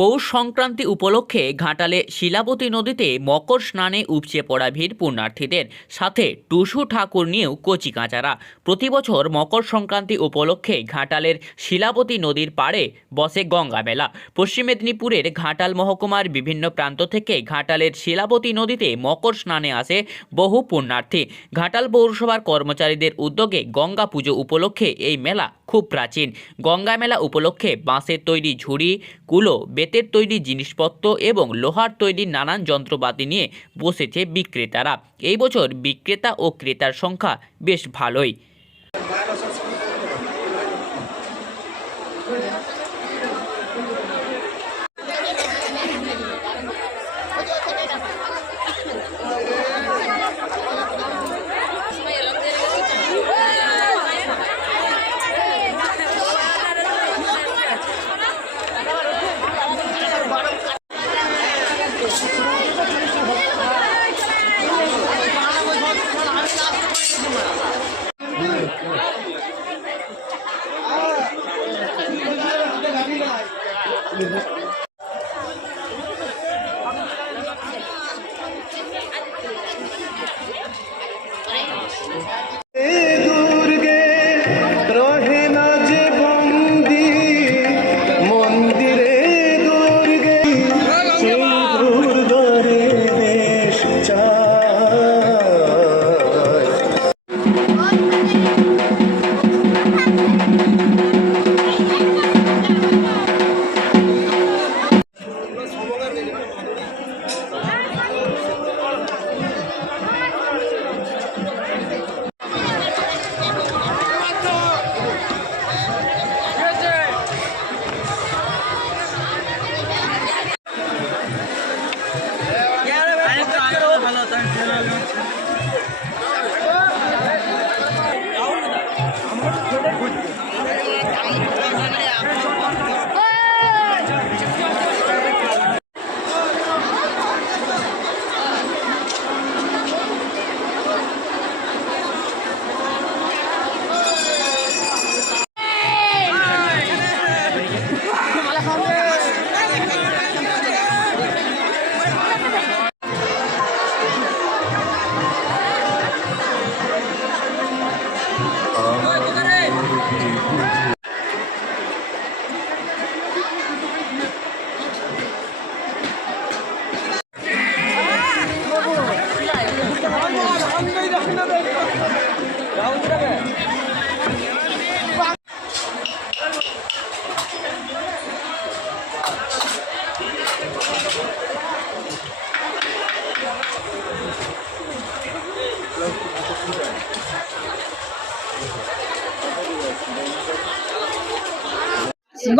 পৌষ সংক্রান্তি উপলক্ষে ঘাটালে শিলাবতী নদীতে মকর স্নানে উপচে পড়া ভিড় পুণ্যার্থীদের, সাথে টুসু ঠাকুর নিয়েও কচিকাঁচারা। প্রতি বছর মকর সংক্রান্তি উপলক্ষে ঘাটালের শিলাবতী নদীর পাড়ে বসে গঙ্গা মেলা। পশ্চিম মেদিনীপুরের ঘাটাল মহকুমার বিভিন্ন প্রান্ত থেকে ঘাটালের শিলাবতী নদীতে মকর স্নানে আসে বহু পুণ্যার্থী। ঘাটাল পৌরসভার কর্মচারীদের উদ্যোগে গঙ্গা পুজো উপলক্ষে এই মেলা খুব প্রাচীন। গঙ্গা মেলা উপলক্ষে বাঁশের তৈরি ঝুড়ি, কুলো, বেতের তৈরি জিনিসপত্র এবং লোহার তৈরি নানান যন্ত্রপাতি নিয়ে বসেছে বিক্রেতারা। এই বছর বিক্রেতা ও ক্রেতার সংখ্যা বেশ ভালোই।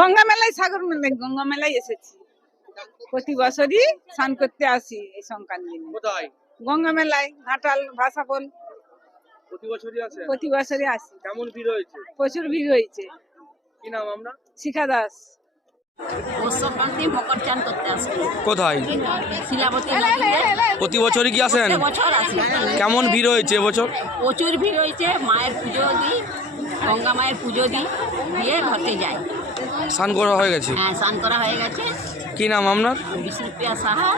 গঙ্গা মেলায়, সাগর মেলায়, গঙ্গা মেলায় এসেছি। প্রতি বছরই স্নান করতে আসি এই সংক্রান্তি দিনে। কোথায়? গঙ্গা মেলায়, ঘাটাল ভাষাপোল। প্রতি বছরই আসে? প্রতি বছরই আসি। কেমন ভিড় হয়েছে? প্রচুর ভিড় হয়েছে। কি নাম আমরা? শিখা দাস। পৌষ সংক্রান্তি মকর চান করতে আসি। কোথায়? শিলাবতী নদীতে প্রতি বছরই কি আসেন? প্রত্যেক বছর আসি। কেমন ভিড় হয়েছে এবছর? প্রচুর ভিড় হয়েছে। মায়ের পুজো দিই, গঙ্গা মায়ের পুজো দিই, দিয়ে ঘরতে যাই। স্নান করা হয়ে গেছে? হ্যাঁ, স্নান করা হয়ে গেছে। কি নাম আপনার? বিষ্ণুপ্রিয়া সাহা।